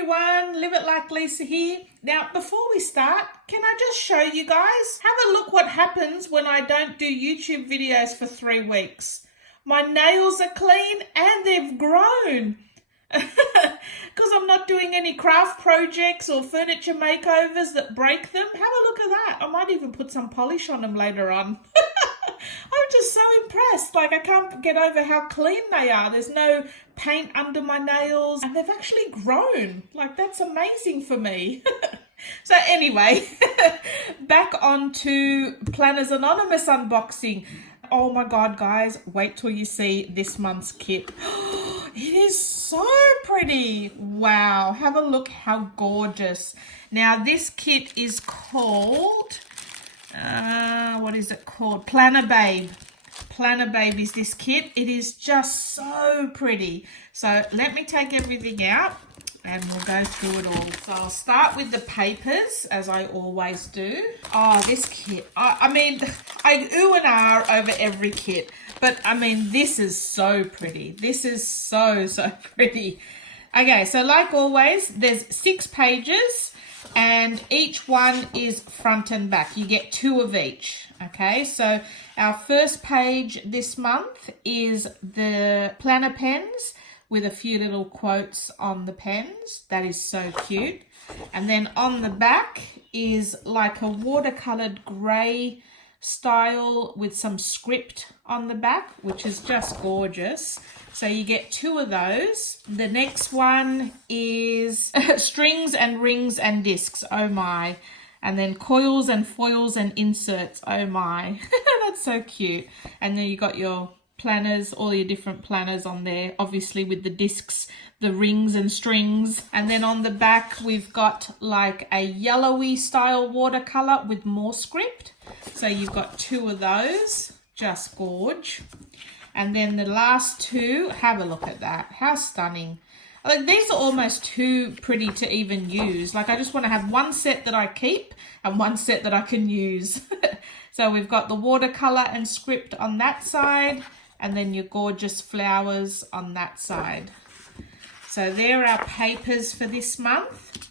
everyone, Live It Like Lisa here. Now before we start, can I just show you guys? Have a look what happens when I don't do YouTube videos for 3 weeks. My nails are clean and they've grown. Because I'm not doing any craft projects or furniture makeovers that break them. Have a look at that. I might even put some polish on them later on. I'm just so impressed. Like, I can't get over how clean they are. There's no paint under my nails and they've actually grown. Like, that's amazing for me. So anyway, back on to Planners Anonymous unboxing. Oh my God, guys, wait till you see this month's kit. It is so pretty. Wow, have a look how gorgeous. Now this kit is called, what is it called? Planner Babe. Planner Babe is this kit. It is just so pretty. So let me take everything out and we'll go through it all. So I'll start with the papers, as I always do. Oh, this kit. I mean, I ooh and ah over every kit. But, I mean, this is so pretty. This is so pretty. Okay, so like always, there's 6 pages. And each one is front and back. You get 2 of each. Okay, so our first page this month is the planner pens, with a few little quotes on the pens. That is so cute. And then on the back is like a watercolored grey style with some script on the back, which is just gorgeous. So you get 2 of those. The next one is strings and rings and discs. Oh my. And then coils and foils and inserts. Oh my. That's so cute. And then you got your planners, all your different planners on there, obviously with the discs, the rings and strings. And then on the back we've got like a yellowy style watercolor with more script. So you've got 2 of those, just gorge. And then the last 2, have a look at that, how stunning. Like, these are almost too pretty to even use. Like, I just want to have one set that I keep and one set that I can use. So we've got the watercolor and script on that side, and then your gorgeous flowers on that side. So there are our papers for this month.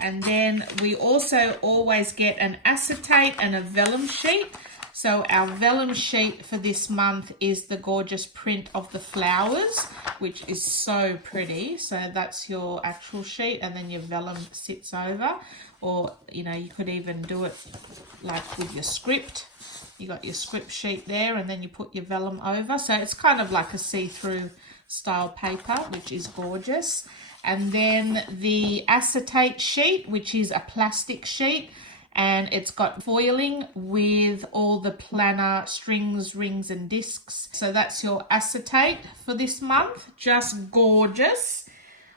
And then we also always get an acetate and a vellum sheet. So our vellum sheet for this month is the gorgeous print of the flowers, which is so pretty. So that's your actual sheet, and then your vellum sits over. Or, you know, you could even do it like with your script. You got your script sheet there, and then you put your vellum over. So it's kind of like a see-through style paper, which is gorgeous. And then the acetate sheet, which is a plastic sheet, and it's got foiling with all the planner strings, rings and discs. So that's your acetate for this month. Just gorgeous.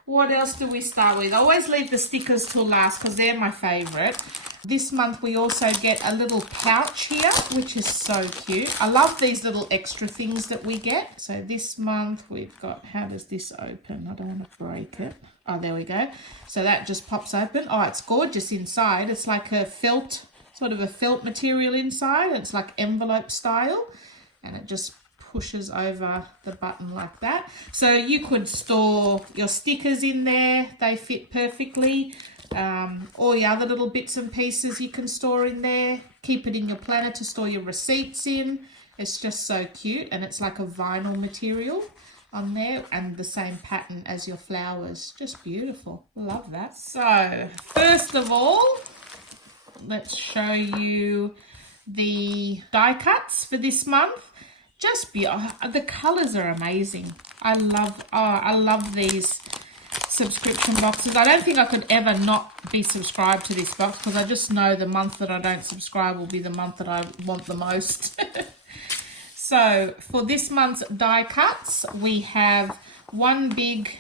What else do we start with? I always leave the stickers till last because they're my favorite. This month we also get a little pouch here, which is so cute. I love these little extra things that we get. So this month we've got, how does this open? I don't want to break it. Oh, there we go. So that just pops open. Oh, it's gorgeous inside. It's like a felt, sort of a felt material inside. It's like envelope style, and it just pushes over the button like that. So you could store your stickers in there. They fit perfectly. All your other little bits and pieces you can store in there. Keep it in your planner to store your receipts in. It's just so cute, and it's like a vinyl material on there, and the same pattern as your flowers. Just beautiful. Love that. So first of all, let's show you the die cuts for this month. Just the colors are amazing. I love these subscription boxes. I don't think I could ever not be subscribed to this box, because I just know the month that I don't subscribe will be the month that I want the most. So for this month's die cuts, we have one big,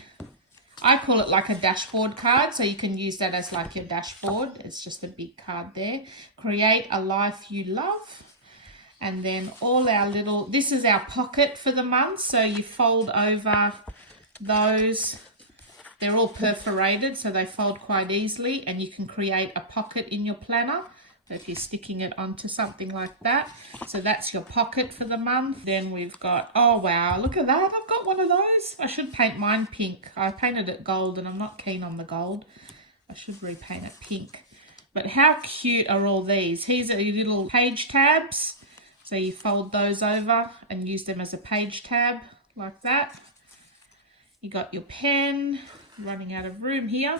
I call it like a dashboard card, so you can use that as like your dashboard. It's just a big card there. Create a life you love. And then all our little, this is our pocket for the month, so you fold over those. They're all perforated, so they fold quite easily, and you can create a pocket in your planner if you're sticking it onto something like that. So that's your pocket for the month. Then we've got, oh wow, look at that. I've got one of those. I should paint mine pink. I painted it gold and I'm not keen on the gold. I should repaint it pink. But how cute are all these? These are your little page tabs. So you fold those over and use them as a page tab like that. You got your pen. Running out of room here.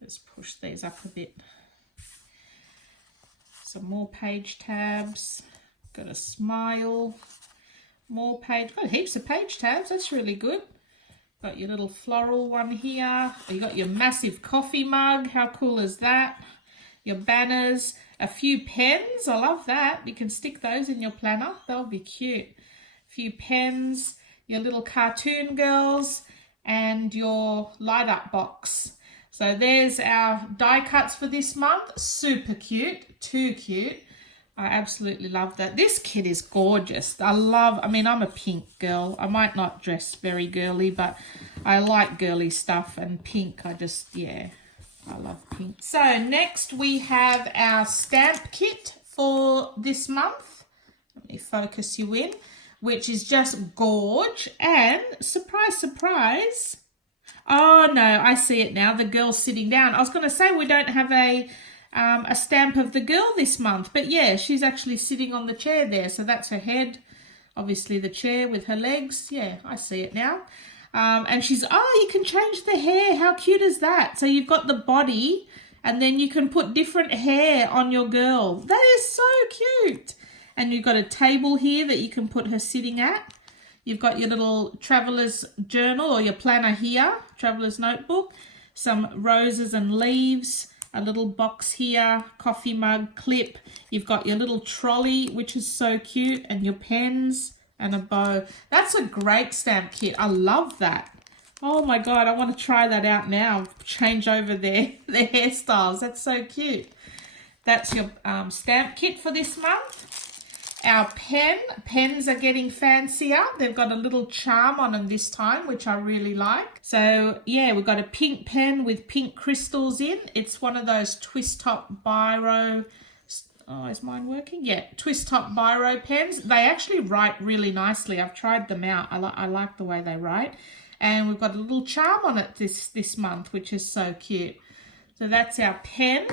Let's push these up a bit. Some more page tabs. Got a smile. More page. Got heaps of page tabs. That's really good. Got your little floral one here. You got your massive coffee mug. How cool is that? Your banners. A few pens. I love that. You can stick those in your planner. They'll be cute. A few pens. Your little cartoon girls. And your light up box. So there's our die cuts for this month. Super cute. Too cute. I absolutely love that. This kit is gorgeous. I mean, I'm a pink girl. I might not dress very girly, but I like girly stuff. And pink, I love pink. So next we have our stamp kit for this month. Let me focus you in. Which is just gorge, and surprise, surprise. Oh no, I see it now. The girl's sitting down. I was going to say we don't have a stamp of the girl this month, but yeah, she's actually sitting on the chair there. So that's her head, obviously the chair with her legs. Yeah, I see it now. And she's, oh, you can change the hair. How cute is that? So you've got the body, and then you can put different hair on your girl. That is so cute. And you've got a table here that you can put her sitting at. You've got your little traveler's journal or your planner here, traveler's notebook, some roses and leaves, a little box here, coffee mug, clip. You've got your little trolley, which is so cute, and your pens and a bow. That's a great stamp kit. I love that. Oh my God, I want to try that out now. Change over their hairstyles. That's so cute. That's your stamp kit for this month. Our pens are getting fancier. They've got a little charm on them this time, which I really like. So yeah, we've got a pink pen with pink crystals in. It's one of those twist top biro. Oh, is mine working? Yeah, twist top biro pens. They actually write really nicely. I've tried them out. I like the way they write. And we've got a little charm on it this month, which is so cute. So that's our pen.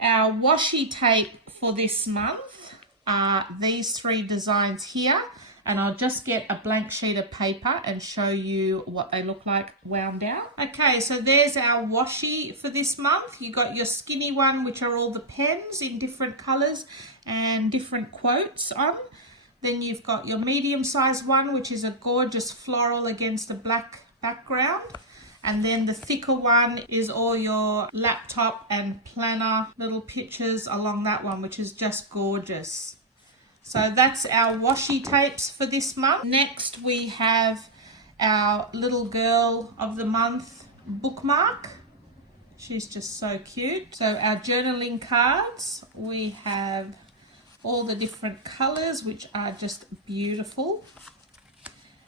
Our washi tape for this month are these three designs here, and I'll just get a blank sheet of paper and show you what they look like wound out. Okay, so there's our washi for this month. You got your skinny one, which are all the pens in different colors and different quotes on. Then you've got your medium sized one, which is a gorgeous floral against a black background. And then the thicker one is all your laptop and planner little pictures along that one, which is just gorgeous. So that's our washi tapes for this month. Next we have our little girl of the month bookmark. She's just so cute. So our journaling cards, we have all the different colors, which are just beautiful,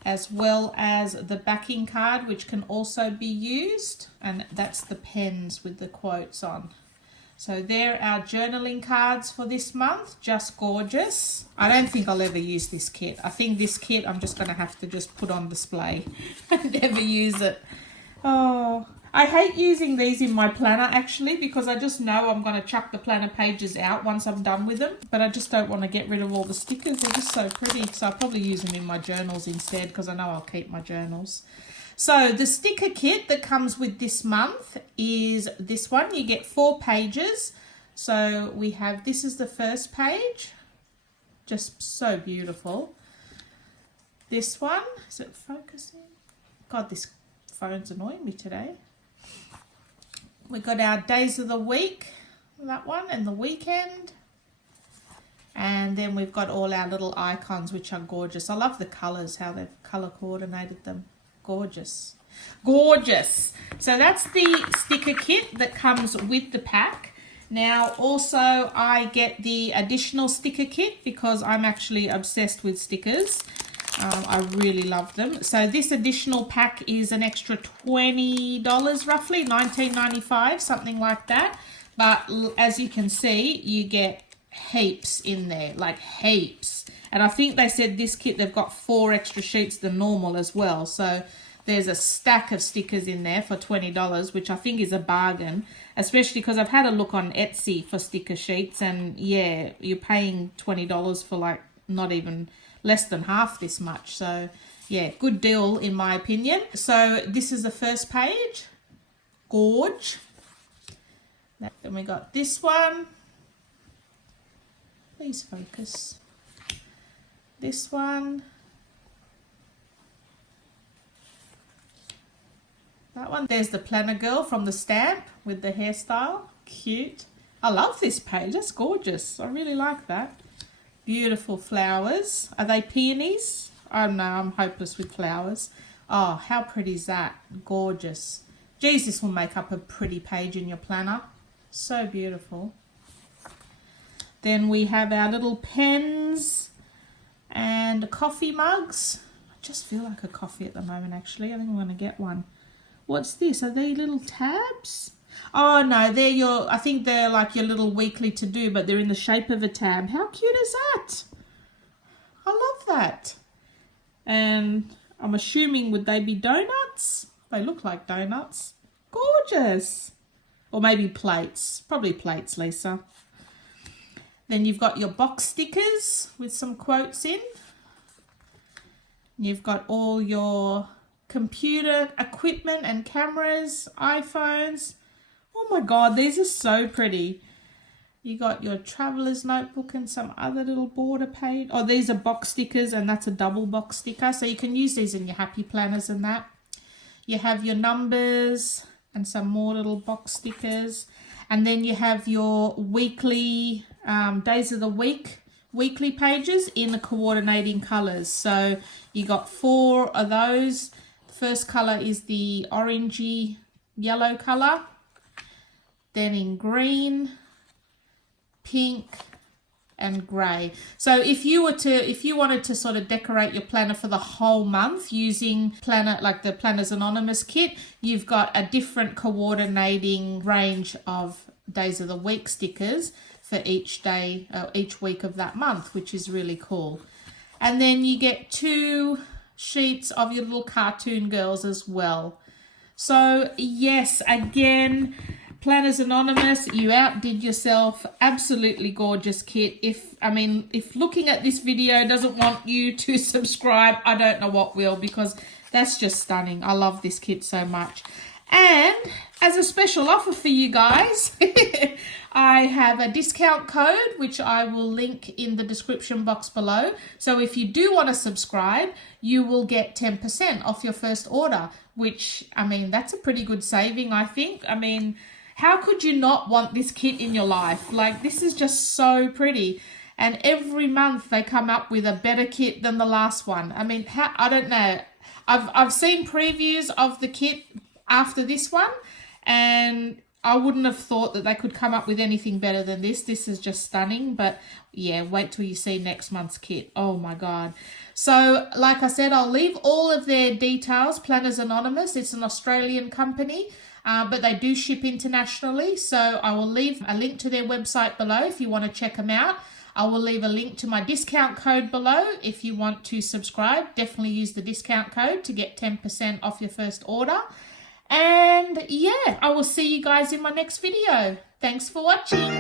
as well as the backing card, which can also be used, and that's the pens with the quotes on. So there are our journaling cards for this month, just gorgeous. I don't think I'll ever use this kit. I think this kit I'm just going to have to just put on display and never use it. Oh, I hate using these in my planner actually, because I just know I'm going to chuck the planner pages out once I'm done with them. But I just don't want to get rid of all the stickers. They're just so pretty. So I'll probably use them in my journals instead, because I know I'll keep my journals. So the sticker kit that comes with this month is this one. You get 4 pages. So we have, this is the first page. Just so beautiful. This one, is it focusing? God, this phone's annoying me today. We've got our days of the week, that one, and the weekend. And then we've got all our little icons, which are gorgeous. I love the colours, how they've colour coordinated them. Gorgeous. Gorgeous. So that's the sticker kit that comes with the pack. Now also I get the additional sticker kit because I'm actually obsessed with stickers. I really love them. So this additional pack is an extra $20 roughly, $19.95, something like that. But as you can see, you get heaps in there, like heaps. And I think they said this kit, they've got 4 extra sheets than normal as well. So there's a stack of stickers in there for $20, which I think is a bargain, especially because I've had a look on Etsy for sticker sheets, and yeah, you're paying $20 for like not even less than half this much. So yeah, good deal in my opinion. So this is the first page. Gorge. Then we got this one. Please focus. This one. That one. There's the planner girl from the stamp with the hairstyle. Cute. I love this page. That's gorgeous. I really like that. Beautiful flowers. Are they peonies? Oh no, I'm hopeless with flowers. Oh, how pretty is that? Gorgeous. Geez, this will make up a pretty page in your planner. So beautiful. Then we have our little pens and coffee mugs. I just feel like a coffee at the moment actually. I think I'm going to get one. What's this? Are they little tabs? Oh no, they're your, I think they're like your little weekly to do, but they're in the shape of a tab. How cute is that? I love that. And I'm assuming, would they be donuts? They look like donuts. Gorgeous. Or maybe plates. Probably plates, Lisa. Then you've got your box stickers with some quotes in. You've got all your computer equipment and cameras, iPhones. Oh my God, these are so pretty. You got your traveler's notebook and some other little border page. Oh, these are box stickers, and that's a double box sticker. So you can use these in your happy planners and that. You have your numbers and some more little box stickers. And then you have your weekly, days of the week, weekly pages in the coordinating colors. So you got 4 of those. The first color is the orangey yellow color. Then in green, pink, and grey. So if you wanted to sort of decorate your planner for the whole month using planner, like the Planners Anonymous kit, you've got a different coordinating range of days of the week stickers for each day, each week of that month, which is really cool. And then you get 2 sheets of your little cartoon girls as well. So yes, again, Planners Anonymous, you outdid yourself. Absolutely gorgeous kit. If looking at this video doesn't want you to subscribe, I don't know what will, because that's just stunning. I love this kit so much. And as a special offer for you guys, I have a discount code, which I will link in the description box below. So if you do want to subscribe, you will get 10% off your first order, which, that's a pretty good saving, I think. How could you not want this kit in your life? Like, this is just so pretty. And every month they come up with a better kit than the last one. I don't know. I've seen previews of the kit after this one, and I wouldn't have thought that they could come up with anything better than this. This is just stunning. But yeah, wait till you see next month's kit. Oh my God. So like I said, I'll leave all of their details. Planners Anonymous, it's an Australian company. But they do ship internationally, so I will leave a link to their website below if you want to check them out. I will leave a link to my discount code below if you want to subscribe. Definitely use the discount code to get 10% off your first order. And yeah, I will see you guys in my next video. Thanks for watching.